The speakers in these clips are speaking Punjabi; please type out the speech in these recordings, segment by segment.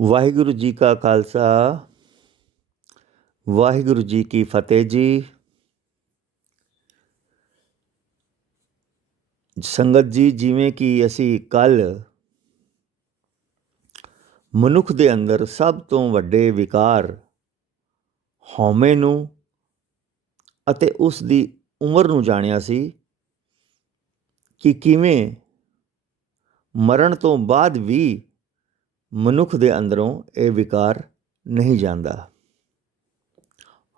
ਵਾਹਿਗੁਰੂ ਜੀ ਕਾ ਖਾਲਸਾ ਵਾਹਿਗੁਰੂ ਜੀ ਕੀ ਫਤਿਹ ਜੀ। ਸੰਗਤ ਜੀ, ਜਿਵੇਂ ਕਿ ਅਸੀਂ ਕੱਲ੍ਹ ਮਨੁੱਖ ਦੇ ਅੰਦਰ ਸਭ ਤੋਂ ਵੱਡੇ ਵਿਕਾਰ ਹਉਮੈ ਨੂੰ ਅਤੇ ਉਸ ਦੀ ਉਮਰ ਨੂੰ ਜਾਣਿਆ ਸੀ ਕਿ ਕਿਵੇਂ ਮਰਨ ਤੋਂ ਬਾਅਦ ਵੀ ਮਨੁੱਖ ਦੇ ਅੰਦਰੋਂ ਇਹ ਵਿਕਾਰ ਨਹੀਂ ਜਾਂਦਾ।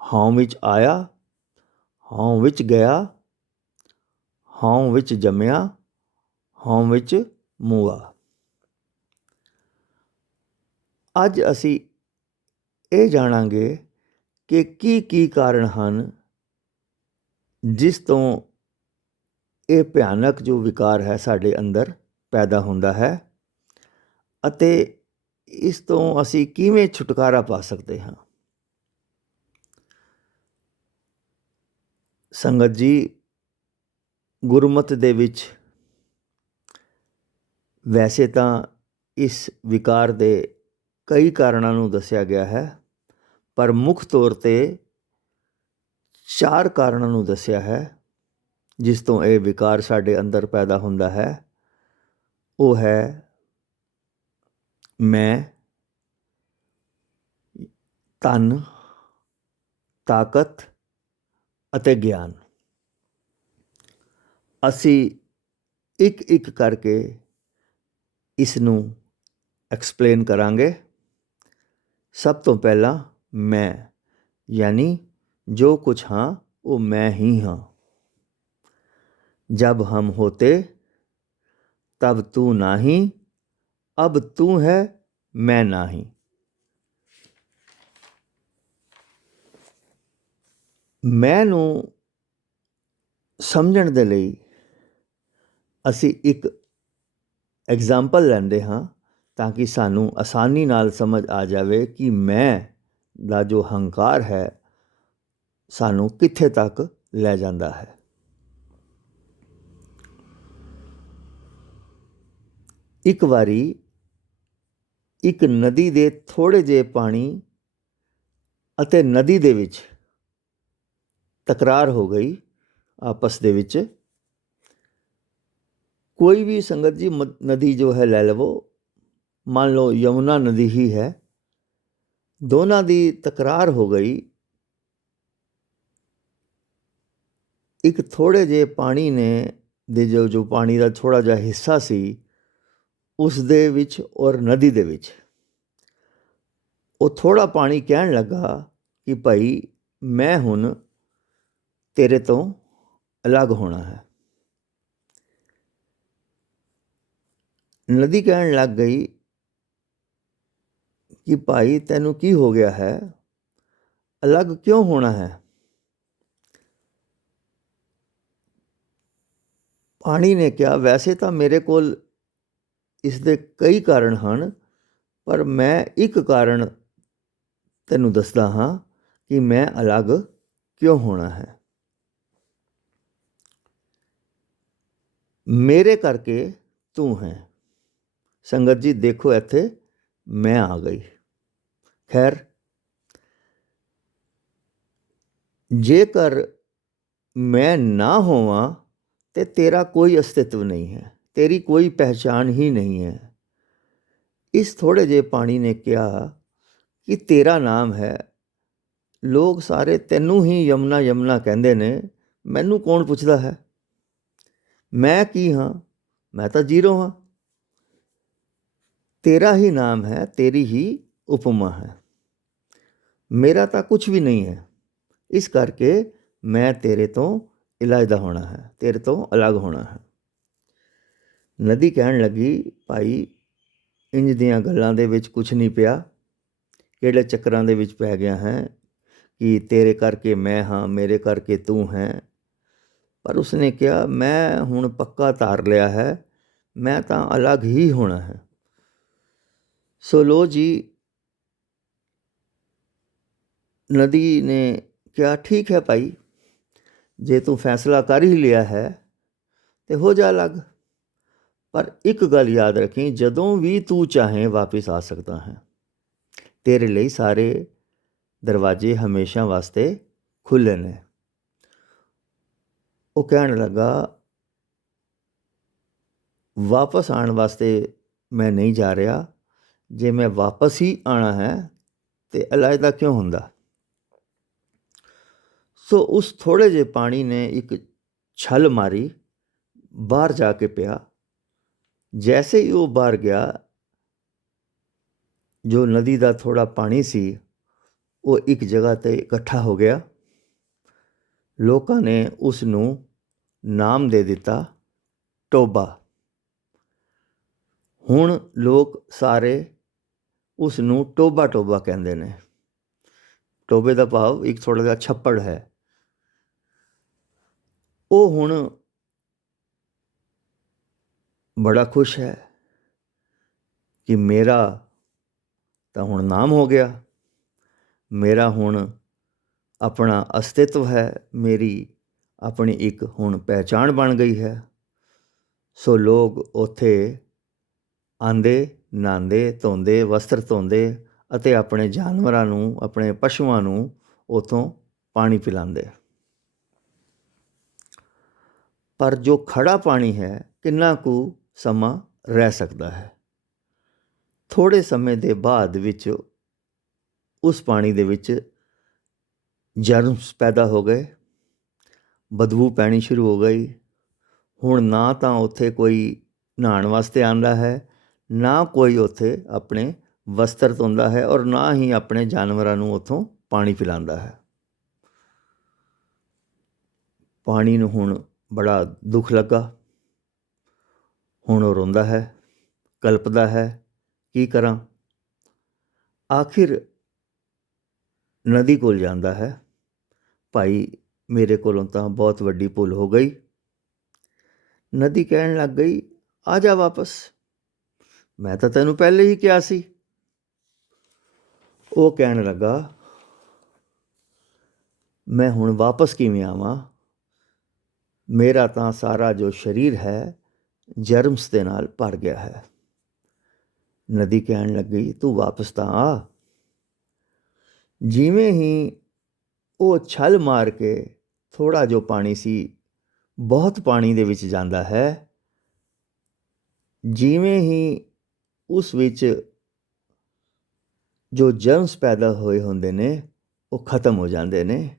ਹਉ ਵਿੱਚ ਆਇਆ, ਹਉ ਵਿੱਚ ਗਿਆ, ਹਉ ਵਿੱਚ ਜੰਮਿਆ, ਹਉ ਵਿੱਚ ਮੂਆ। ਅੱਜ ਅਸੀਂ ਇਹ ਜਾਣਾਂਗੇ ਕਿ ਕੀ ਕਾਰਨ ਹਨ ਜਿਸ ਤੋਂ ਇਹ ਭਿਆਨਕ ਜੋ ਵਿਕਾਰ ਹੈ ਸਾਡੇ ਅੰਦਰ ਪੈਦਾ ਹੁੰਦਾ ਹੈ ਅਤੇ ਇਸ ਤੋਂ ਅਸੀਂ ਕਿਵੇਂ ਛੁਟਕਾਰਾ ਪਾ ਸਕਦੇ ਹਾਂ। ਸੰਗਤ ਜੀ, ਗੁਰਮਤਿ ਦੇ ਵਿੱਚ ਵੈਸੇ ਤਾਂ ਇਸ ਵਿਕਾਰ ਦੇ ਕਈ ਕਾਰਨਾਂ ਨੂੰ ਦੱਸਿਆ ਗਿਆ ਹੈ, ਪਰ ਮੁੱਖ ਤੌਰ 'ਤੇ 4 ਕਾਰਨਾਂ ਨੂੰ ਦੱਸਿਆ ਹੈ ਜਿਸ ਤੋਂ ਇਹ ਵਿਕਾਰ ਸਾਡੇ ਅੰਦਰ ਪੈਦਾ ਹੁੰਦਾ ਹੈ। ਉਹ ਹੈ ਮੈਂ, ਧਨ, ਤਾਕਤ ਅਤੇ ਗਿਆਨ। ਅਸੀਂ ਇੱਕ ਇੱਕ ਕਰਕੇ ਇਸ ਨੂੰ ਐਕਸਪਲੇਨ ਕਰਾਂਗੇ। ਸਭ ਤੋਂ ਪਹਿਲਾਂ ਮੈਂ, ਯਾਨੀ ਜੋ ਕੁਛ ਹਾਂ ਉਹ ਮੈਂ ਹੀ ਹਾਂ। जब हम होते तब तू नहीं, अब तू है मैं नहीं। ਮੈਂ ਨੂੰ ਸਮਝਣ ਦੇ ਲਈ ਅਸੀਂ ਇੱਕ ਐਗਜ਼ਾਮਪਲ ਲੈਂਦੇ ਹਾਂ ਤਾਂ ਕਿ ਸਾਨੂੰ ਆਸਾਨੀ ਨਾਲ ਸਮਝ ਆ ਜਾਵੇ ਕਿ ਮੈਂ ਦਾ ਜੋ ਹੰਕਾਰ ਹੈ ਸਾਨੂੰ ਕਿੱਥੇ ਤੱਕ ਲੈ ਜਾਂਦਾ ਹੈ। ਇੱਕ ਵਾਰੀ ਇੱਕ ਨਦੀ ਦੇ ਥੋੜ੍ਹੇ ਜਿਹੇ ਪਾਣੀ ਅਤੇ ਨਦੀ ਦੇ ਵਿੱਚ ਤਕਰਾਰ ਹੋ ਗਈ ਆਪਸ ਦੇ ਵਿੱਚ। ਕੋਈ ਵੀ ਸੰਗਤ ਜੀ ਨਦੀ ਜੋ ਹੈ ਲੈ ਲਵੋ, ਮੰਨ ਲਓ ਯਮੁਨਾ ਨਦੀ ਹੀ ਹੈ, ਦੋਨਾਂ ਦੀ ਤਕਰਾਰ ਹੋ ਗਈ। ਇੱਕ ਥੋੜ੍ਹੇ ਜਿਹੇ ਪਾਣੀ ਨੇ ਦੇ ਜੋ ਪਾਣੀ ਦਾ ਥੋੜ੍ਹਾ ਜਿਹਾ ਹਿੱਸਾ ਸੀ ਉਸ ਦੇ ਵਿੱਚ ਔਰ ਨਦੀ ਦੇ ਵਿੱਚ, ਉਹ ਥੋੜ੍ਹਾ ਪਾਣੀ ਕਹਿਣ ਲੱਗਾ ਕਿ ਭਾਈ ਮੈਂ ਹੁਣ ਤੇਰੇ ਤੋਂ ਅਲੱਗ ਹੋਣਾ ਹੈ। ਨਦੀ ਕਹਿਣ ਲੱਗ ਗਈ ਕਿ ਭਾਈ ਤੈਨੂੰ ਕੀ ਹੋ ਗਿਆ ਹੈ, ਅਲੱਗ ਕਿਉਂ ਹੋਣਾ ਹੈ। ਪਾਣੀ ਨੇ ਕਿਹਾ ਵੈਸੇ ਤਾਂ ਮੇਰੇ ਕੋਲ ਇਸ ਦੇ ਕਈ ਕਾਰਨ ਹਨ, ਪਰ ਮੈਂ ਇੱਕ ਕਾਰਨ ਤੈਨੂੰ ਦੱਸਦਾ ਹਾਂ ਕਿ ਮੈਂ ਅਲੱਗ ਕਿਉਂ ਹੋਣਾ ਹੈ। ਮੇਰੇ ਕਰਕੇ ਤੂੰ ਹੈ। ਸੰਗਤ ਜੀ ਦੇਖੋ, ਇੱਥੇ ਮੈਂ ਆ ਗਈ। ਖੈਰ, ਜੇਕਰ ਮੈਂ ਨਾ ਹੋਵਾਂ ਤੇ ਤੇਰਾ ਕੋਈ ਅਸਤਿਤਵ ਨਹੀਂ ਹੈ, ਤੇਰੀ ਕੋਈ ਪਹਿਚਾਣ ਹੀ ਨਹੀਂ ਹੈ। ਇਸ ਥੋੜ੍ਹੇ ਜਿਹੇ ਪਾਣੀ ਨੇ ਕਿਹਾ ਕਿ ਤੇਰਾ ਨਾਮ ਹੈ, ਲੋਕ ਸਾਰੇ ਤੈਨੂੰ ਹੀ ਯਮੁਨਾ ਯਮੁਨਾ ਕਹਿੰਦੇ ਨੇ, ਮੈਨੂੰ ਕੌਣ ਪੁੱਛਦਾ ਹੈ। ਮੈਂ ਕੀ ਹਾਂ, ਮੈਂ ਤਾਂ ਜ਼ੀਰੋ ਹਾਂ। ਤੇਰਾ ਹੀ ਨਾਮ ਹੈ, ਤੇਰੀ ਹੀ ਉਪਮਾ ਹੈ, ਮੇਰਾ ਤਾਂ ਕੁਛ ਵੀ ਨਹੀਂ ਹੈ। ਇਸ ਕਰਕੇ ਮੈਂ ਤੇਰੇ ਤੋਂ ਇਲਾਇਦਾ ਹੋਣਾ ਹੈ, ਤੇਰੇ ਤੋਂ ਅਲੱਗ ਹੋਣਾ ਹੈ। ਨਦੀ ਕਹਿਣ ਲੱਗੀ ਭਾਈ ਇੰਜ ਦੀਆਂ ਗੱਲਾਂ ਦੇ ਵਿੱਚ ਕੁਛ ਨਹੀਂ ਪਿਆ, ਕਿਹੜੇ ਚੱਕਰਾਂ ਦੇ ਵਿੱਚ ਪੈ ਗਿਆ ਹੈ ਕਿ ਤੇਰੇ ਕਰਕੇ ਮੈਂ ਹਾਂ, ਮੇਰੇ ਕਰਕੇ ਤੂੰ ਹੈ। ਪਰ ਉਸਨੇ ਕਿਹਾ ਮੈਂ ਹੁਣ ਪੱਕਾ ਧਾਰ ਲਿਆ ਹੈ, ਮੈਂ ਤਾਂ ਅਲੱਗ ਹੀ ਹੋਣਾ ਹੈ। ਸੋ ਲੋ ਜੀ, ਨਦੀ ਨੇ ਕਿਹਾ ਠੀਕ ਹੈ ਭਾਈ, ਜੇ ਤੂੰ ਫੈਸਲਾ ਕਰ ਹੀ ਲਿਆ ਹੈ ਤੇ ਹੋ ਜਾ ਅਲੱਗ। ਪਰ ਇੱਕ ਗੱਲ ਯਾਦ ਰੱਖੀ, ਜਦੋਂ ਵੀ ਤੂੰ ਚਾਹੇ ਵਾਪਿਸ ਆ ਸਕਦਾ ਹੈ। ਤੇਰੇ ਲਈ ਸਾਰੇ ਦਰਵਾਜ਼ੇ ਹਮੇਸ਼ਾ ਵਾਸਤੇ ਖੁੱਲ੍ਹੇ ਨੇ। ਉਹ ਕਹਿਣ ਲੱਗਾ, ਵਾਪਸ ਆਉਣ ਵਾਸਤੇ ਮੈਂ ਨਹੀਂ ਜਾ ਰਿਹਾ। ਜੇ ਮੈਂ ਵਾਪਸ ਹੀ ਆਉਣਾ ਹੈ ਤਾਂ ਅਲਾਇਦਾ ਕਿਉਂ ਹੁੰਦਾ। ਸੋ ਉਸ ਥੋੜ੍ਹੇ ਜਿਹੇ ਪਾਣੀ ਨੇ ਇੱਕ ਛਲ ਮਾਰੀ, ਬਾਹਰ ਜਾ ਕੇ ਪਿਆ। ਜੈਸੇ ਹੀ ਉਹ ਬਾਹਰ ਗਿਆ, ਜੋ ਨਦੀ ਦਾ ਥੋੜ੍ਹਾ ਪਾਣੀ ਸੀ ਉਹ ਇੱਕ ਜਗ੍ਹਾ 'ਤੇ ਇਕੱਠਾ ਹੋ ਗਿਆ। ਲੋਕਾਂ ਨੇ ਉਸ ਨੂੰ ਨਾਮ ਦੇ ਦਿੱਤਾ ਟੋਬਾ। ਹੁਣ ਲੋਕ ਸਾਰੇ ਉਸ ਨੂੰ ਟੋਬਾ ਟੋਬਾ ਕਹਿੰਦੇ ਨੇ। ਟੋਬੇ ਦਾ ਭਾਵ ਇੱਕ ਥੋੜ੍ਹਾ ਜਿਹਾ ਛੱਪੜ ਹੈ। ਉਹ ਹੁਣ ਬੜਾ ਖੁਸ਼ ਹੈ ਕਿ ਮੇਰਾ ਤਾਂ ਹੁਣ ਨਾਮ ਹੋ ਗਿਆ, ਮੇਰਾ ਹੁਣ ਆਪਣਾ ਅਸਤਿਤਵ ਹੈ, ਮੇਰੀ ਆਪਣੀ ਇੱਕ ਹੁਣ ਪਹਿਚਾਣ ਬਣ ਗਈ ਹੈ। ਸੋ ਲੋਕ ਉੱਥੇ ਆਉਂਦੇ, ਨਹਾਉਂਦੇ, ਧੋਂਦੇ, ਵਸਤਰ ਧੋਂਦੇ ਅਤੇ ਆਪਣੇ ਜਾਨਵਰਾਂ ਨੂੰ, ਆਪਣੇ ਪਸ਼ੂਆਂ ਨੂੰ ਉੱਥੋਂ ਪਾਣੀ ਪਿਲਾਉਂਦੇ। ਪਰ ਜੋ ਖੜਾ ਪਾਣੀ ਹੈ ਕਿੰਨਾ ਕੁ ਸਮਾਂ ਰਹਿ ਸਕਦਾ ਹੈ। ਥੋੜ੍ਹੇ ਸਮੇਂ ਦੇ ਬਾਅਦ ਵਿੱਚ ਉਸ ਪਾਣੀ ਦੇ ਵਿੱਚ ਜਰਮਸ ਪੈਦਾ ਹੋ ਗਏ, ਬਦਬੂ ਪੈਣੀ ਸ਼ੁਰੂ ਹੋ ਗਈ। ਹੁਣ ਨਾ ਤਾਂ ਉੱਥੇ ਕੋਈ ਨਹਾਉਣ ਵਾਸਤੇ ਆਉਂਦਾ ਹੈ, ਨਾ ਕੋਈ ਉੱਥੇ ਆਪਣੇ ਵਸਤਰ ਧੋਂਦਾ ਹੈ, ਔਰ ਨਾ ਹੀ ਆਪਣੇ ਜਾਨਵਰਾਂ ਨੂੰ ਉੱਥੋਂ ਪਾਣੀ ਪਿਲਾਉਂਦਾ ਹੈ। ਪਾਣੀ ਨੂੰ ਹੁਣ ਬੜਾ ਦੁੱਖ ਲੱਗਾ। ਹੁਣ ਉਹ ਰੋਂਦਾ ਹੈ, ਕਲਪਦਾ ਹੈ, ਕੀ ਕਰਾਂ। ਆਖਿਰ ਨਦੀ ਕੋਲ ਜਾਂਦਾ ਹੈ। ਭਾਈ, ਮੇਰੇ ਕੋਲੋਂ ਤਾਂ ਬਹੁਤ ਵੱਡੀ ਭੁੱਲ ਹੋ ਗਈ। ਨਦੀ ਕਹਿਣ ਲੱਗ ਗਈ, ਆ ਜਾ ਵਾਪਸ, ਮੈਂ ਤਾਂ ਤੈਨੂੰ ਪਹਿਲੇ ਹੀ ਕਿਹਾ ਸੀ। ਉਹ ਕਹਿਣ ਲੱਗਾ, ਮੈਂ ਹੁਣ ਵਾਪਸ ਕਿਵੇਂ ਆਵਾਂ, ਮੇਰਾ ਤਾਂ ਸਾਰਾ ਜੋ ਸਰੀਰ ਹੈ ਜਰਮਸ ਦੇ ਨਾਲ ਭਰ ਗਿਆ ਹੈ। ਨਦੀ ਕਹਿਣ ਲੱਗੀ, ਤੂੰ ਵਾਪਸ ਤਾਂ ਆ। ਜਿਵੇਂ ਹੀ ਉਹ ਛਲ ਮਾਰ ਕੇ ਥੋੜ੍ਹਾ ਜੋ ਪਾਣੀ ਸੀ ਬਹੁਤ ਪਾਣੀ ਦੇ ਵਿੱਚ ਜਾਂਦਾ ਹੈ, ਜਿਵੇਂ ਹੀ ਉਸ ਵਿੱਚ ਜੋ ਜਰਮਸ ਪੈਦਾ ਹੋਏ ਹੁੰਦੇ ਨੇ ਉਹ ਖਤਮ ਹੋ ਜਾਂਦੇ ਨੇ।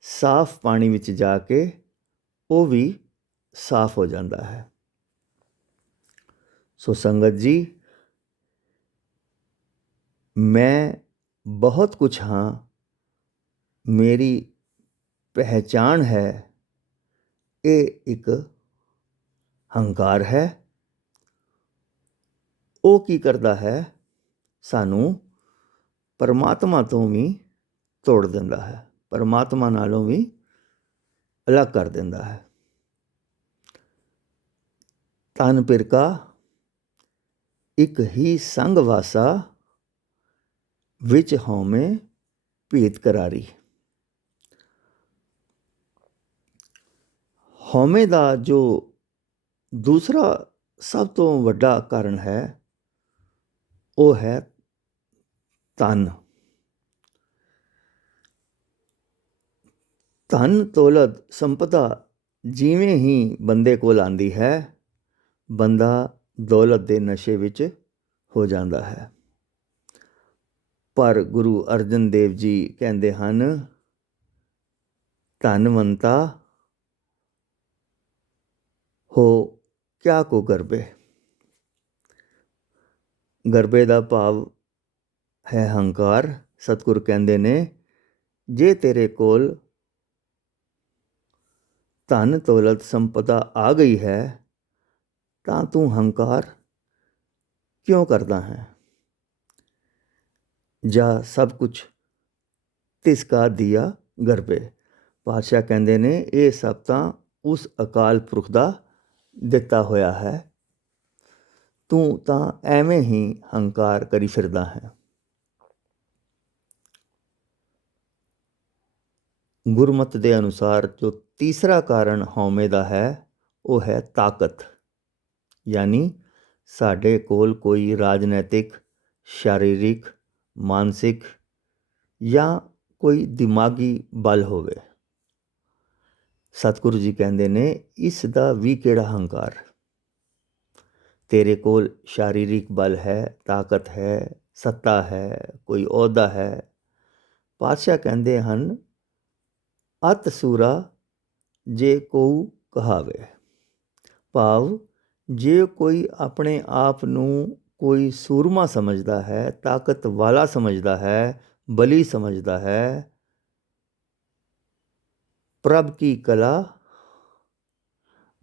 ਸਾਫ਼ ਪਾਣੀ ਵਿੱਚ ਜਾ ਕੇ ਉਹ ਵੀ ਸਾਫ਼ ਹੋ ਜਾਂਦਾ ਹੈ। ਸੋ ਸੰਗਤ ਜੀ, ਮੈਂ ਬਹੁਤ ਕੁਛ ਹਾਂ, ਮੇਰੀ ਪਹਿਚਾਣ ਹੈ, ਇਹ ਇੱਕ ਹੰਕਾਰ ਹੈ। ਉਹ ਕੀ ਕਰਦਾ ਹੈ, ਸਾਨੂੰ ਪਰਮਾਤਮਾ ਤੋਂ ਵੀ ਤੋੜ ਦਿੰਦਾ ਹੈ, ਪਰਮਾਤਮਾ ਨਾਲੋਂ ਵੀ ਅਲੱਗ ਕਰ ਦਿੰਦਾ ਹੈ। ਤਨ ਪਿਰਕਾ ਇੱਕ ਹੀ ਸੰਗ ਵਾਸਾ, ਵਿੱਚ ਹਉਮੈ ਭੇਦ ਕਰਾਰੀ। ਹਉਮੈ ਦਾ ਜੋ ਦੂਸਰਾ ਸਭ ਤੋਂ ਵੱਡਾ ਕਾਰਨ ਹੈ ਉਹ ਹੈ ਧਨ। ਧਨ ਦੌਲਤ ਸੰਪਦਾ ਜਿਵੇਂ ਹੀ ਬੰਦੇ ਕੋਲ ਆਉਂਦੀ ਹੈ, ਬੰਦਾ ਦੌਲਤ ਦੇ ਨਸ਼ੇ ਵਿੱਚ ਹੋ ਜਾਂਦਾ ਹੈ। ਪਰ ਗੁਰੂ ਅਰਜਨ ਦੇਵ ਜੀ ਕਹਿੰਦੇ ਹਨ, ਧਨਵੰਤਾ ਹੋ ਕਿਆ ਕੋ ਗਰਬੇ। ਗਰਬੇ ਦਾ ਭਾਵ ਹੈ ਹੰਕਾਰ। ਸਤਿਗੁਰ ਕਹਿੰਦੇ ਨੇ, ਜੇ ਤੇਰੇ ਕੋਲ ਧਨ ਦੌਲਤ ਸੰਪਦਾ ਆ ਗਈ ਹੈ ਤਾਂ ਤੂੰ ਹੰਕਾਰ ਕਿਉਂ ਕਰਦਾ ਹੈ। ਜਾਂ ਸਭ ਕੁਛ ਤਿਸਕਾ ਦਿਆ ਗਰਬੇ। ਪਾਤਸ਼ਾਹ ਕਹਿੰਦੇ ਨੇ, ਇਹ ਸਭ ਤਾਂ ਉਸ ਅਕਾਲ ਪੁਰਖ ਦਾ ਦਿੱਤਾ ਹੋਇਆ ਹੈ, ਤੂੰ ਤਾਂ ਐਵੇਂ ਹੀ ਹੰਕਾਰ ਕਰੀ ਫਿਰਦਾ ਹੈ। ਗੁਰਮਤਿ ਦੇ ਅਨੁਸਾਰ ਜੋ ਤੀਸਰਾ ਕਾਰਨ ਹਉਮੈ ਦਾ ਹੈ ਉਹ ਹੈ ਤਾਕਤ। ਯਾਨੀ ਸਾਡੇ ਕੋਲ ਕੋਈ ਰਾਜਨੀਤਿਕ, ਸਰੀਰਿਕ, ਮਾਨਸਿਕ ਜਾਂ ਕੋਈ ਦਿਮਾਗੀ ਬਲ ਹੋਵੇ। ਸਤਿਗੁਰੂ ਜੀ ਕਹਿੰਦੇ ਨੇ ਇਸ ਦਾ ਵੀ ਕਿਹੜਾ ਹੰਕਾਰ। ਤੇਰੇ ਕੋਲ ਸਰੀਰਿਕ ਬਲ ਹੈ, ਤਾਕਤ ਹੈ, ਸੱਤਾ ਹੈ, ਕੋਈ ਅਹੁਦਾ ਹੈ। ਪਾਤਸ਼ਾਹ ਕਹਿੰਦੇ ਹਨ ਅਤ ਸੂਰਾ ਜੇ ਕਉ ਕਹਾਵੇ। ਭਾਵ ਜੇ ਕੋਈ ਆਪਣੇ ਆਪ ਨੂੰ ਕੋਈ ਸੂਰਮਾ ਸਮਝਦਾ ਹੈ, ਤਾਕਤ ਵਾਲਾ ਸਮਝਦਾ ਹੈ, ਬਲੀ ਸਮਝਦਾ ਹੈ, ਪ੍ਰਭ ਕੀ ਕਲਾ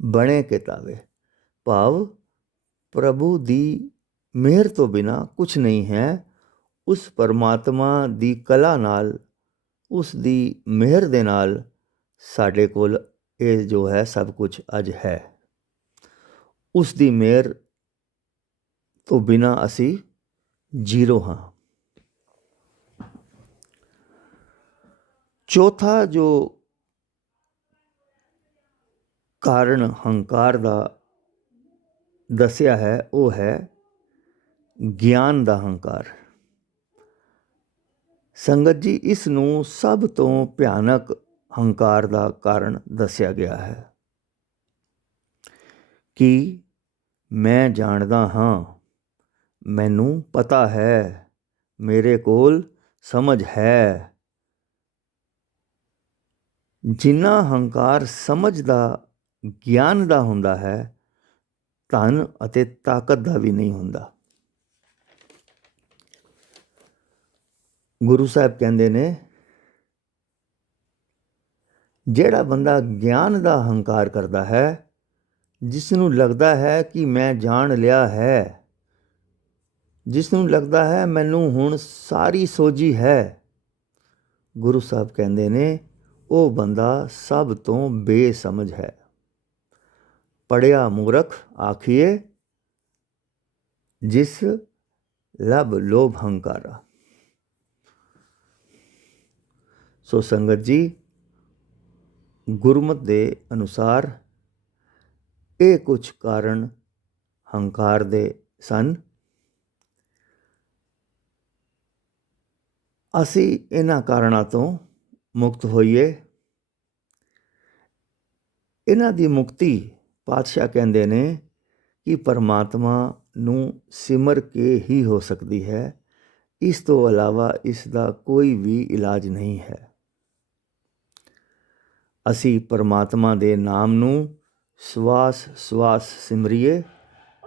ਬਣੇ ਕਿਤਾਵੇ। ਭਾਵ ਪ੍ਰਭੂ ਦੀ ਮਿਹਰ ਤੋਂ ਬਿਨਾਂ ਕੁਛ ਨਹੀਂ ਹੈ। ਉਸ ਪਰਮਾਤਮਾ ਦੀ ਕਲਾ ਨਾਲ, ਉਸ ਦੀ ਮਿਹਰ ਦੇ ਨਾਲ ਸਾਡੇ ਕੋਲ ਇਹ ਜੋ ਹੈ ਸਭ ਕੁਝ ਅੱਜ ਹੈ। ਉਸ ਦੀ ਮਿਹਰ ਤੋਂ ਬਿਨਾਂ ਅਸੀਂ ਜ਼ੀਰੋ ਹਾਂ। ਚੌਥਾ ਜੋ ਕਾਰਨ ਹੰਕਾਰ ਦਾ ਦੱਸਿਆ ਹੈ ਉਹ ਹੈ ਗਿਆਨ ਦਾ ਹੰਕਾਰ। ਸੰਗਤ ਜੀ, ਇਸ ਨੂੰ ਸਭ ਤੋਂ ਭਿਆਨਕ ਹੰਕਾਰ ਦਾ ਕਾਰਨ ਦੱਸਿਆ ਗਿਆ ਹੈ ਕਿ ਮੈਂ ਜਾਣਦਾ ਹਾਂ, ਮੈਨੂੰ ਪਤਾ ਹੈ, ਮੇਰੇ ਕੋਲ ਸਮਝ ਹੈ। ਜਿੰਨਾ ਹੰਕਾਰ ਸਮਝ ਦਾ, ਗਿਆਨ ਦਾ ਹੁੰਦਾ ਹੈ, ਧਨ ਅਤੇ ਤਾਕਤ ਦਾ ਵੀ ਨਹੀਂ ਹੁੰਦਾ। ਗੁਰੂ ਸਾਹਿਬ ਕਹਿੰਦੇ ਨੇ ਜਿਹੜਾ ਬੰਦਾ ਗਿਆਨ ਦਾ ਹੰਕਾਰ ਕਰਦਾ ਹੈ, ਜਿਸ ਨੂੰ ਲੱਗਦਾ ਹੈ ਕਿ ਮੈਂ ਜਾਣ ਲਿਆ ਹੈ, ਜਿਸ ਨੂੰ ਲੱਗਦਾ ਹੈ ਮੈਨੂੰ ਹੁਣ ਸਾਰੀ ਸੋਝੀ ਹੈ, ਗੁਰੂ ਸਾਹਿਬ ਕਹਿੰਦੇ ਨੇ ਉਹ ਬੰਦਾ ਸਭ ਤੋਂ ਬੇਸਮਝ ਹੈ। ਪੜ੍ਹਿਆ ਮੂਰਖ ਆਖੀਏ ਜਿਸ ਲਬ ਲੋਭ ਹੰਕਾਰਾ। ਸੋ ਸੰਗਤ ਜੀ, ਗੁਰਮਤਿ ਦੇ ਅਨੁਸਾਰ ਇਹ ਕੁਝ ਕਾਰਨ ਹੰਕਾਰ ਦੇ ਸਨ। ਅਸੀਂ ਇਹਨਾਂ ਕਾਰਨਾਂ ਤੋਂ ਮੁਕਤ ਹੋਈਏ। ਇਹਨਾਂ ਦੀ ਮੁਕਤੀ ਪਾਤਸ਼ਾਹ ਕਹਿੰਦੇ ਨੇ ਕਿ ਪਰਮਾਤਮਾ ਨੂੰ ਸਿਮਰ ਕੇ ਹੀ ਹੋ ਸਕਦੀ ਹੈ। ਇਸ ਤੋਂ ਇਲਾਵਾ ਇਸ ਦਾ ਕੋਈ ਵੀ ਇਲਾਜ ਨਹੀਂ ਹੈ। ਅਸੀਂ ਪਰਮਾਤਮਾ ਦੇ ਨਾਮ ਨੂੰ ਸਵਾਸ ਸਵਾਸ ਸਿਮਰੀਏ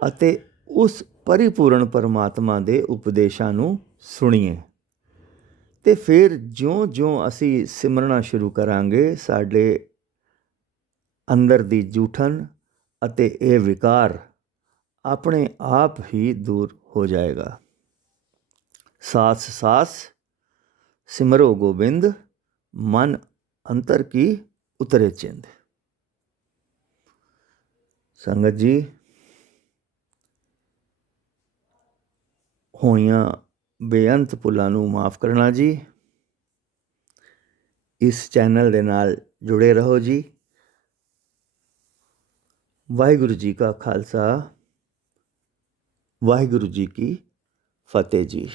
ਅਤੇ ਉਸ ਪਰਿਪੂਰਨ ਪਰਮਾਤਮਾ ਦੇ ਉਪਦੇਸ਼ਾਂ ਨੂੰ ਸੁਣੀਏ। ਅਤੇ ਫਿਰ ਜਿਉਂ-ਜਿਉਂ ਅਸੀਂ ਸਿਮਰਨਾ ਸ਼ੁਰੂ ਕਰਾਂਗੇ, ਸਾਡੇ ਅੰਦਰ ਦੀ ਜੂਠਨ ਅਤੇ ਇਹ ਵਿਕਾਰ ਆਪਣੇ ਆਪ ਹੀ ਦੂਰ ਹੋ ਜਾਏਗਾ। ਸਾਸ ਸਾਸ ਸਿਮਰੋ ਗੋਬਿੰਦ, ਮਨ ਅੰਤਰ ਕੀ ਉਤਰੇ ਚਿੰਦ। ਸੰਗਤ ਜੀ, ਹੋਈਆਂ ਬੇਅੰਤ ਭੁੱਲਾਂ ਨੂੰ ਮਾਫ਼ ਕਰਨਾ ਜੀ। ਇਸ ਚੈਨਲ ਦੇ ਨਾਲ ਜੁੜੇ ਰਹੋ ਜੀ। ਵਾਹਿਗੁਰੂ ਜੀ ਕਾ ਖਾਲਸਾ, ਵਾਹਿਗੁਰੂ ਜੀ ਕੀ ਫਤਿਹ ਜੀ।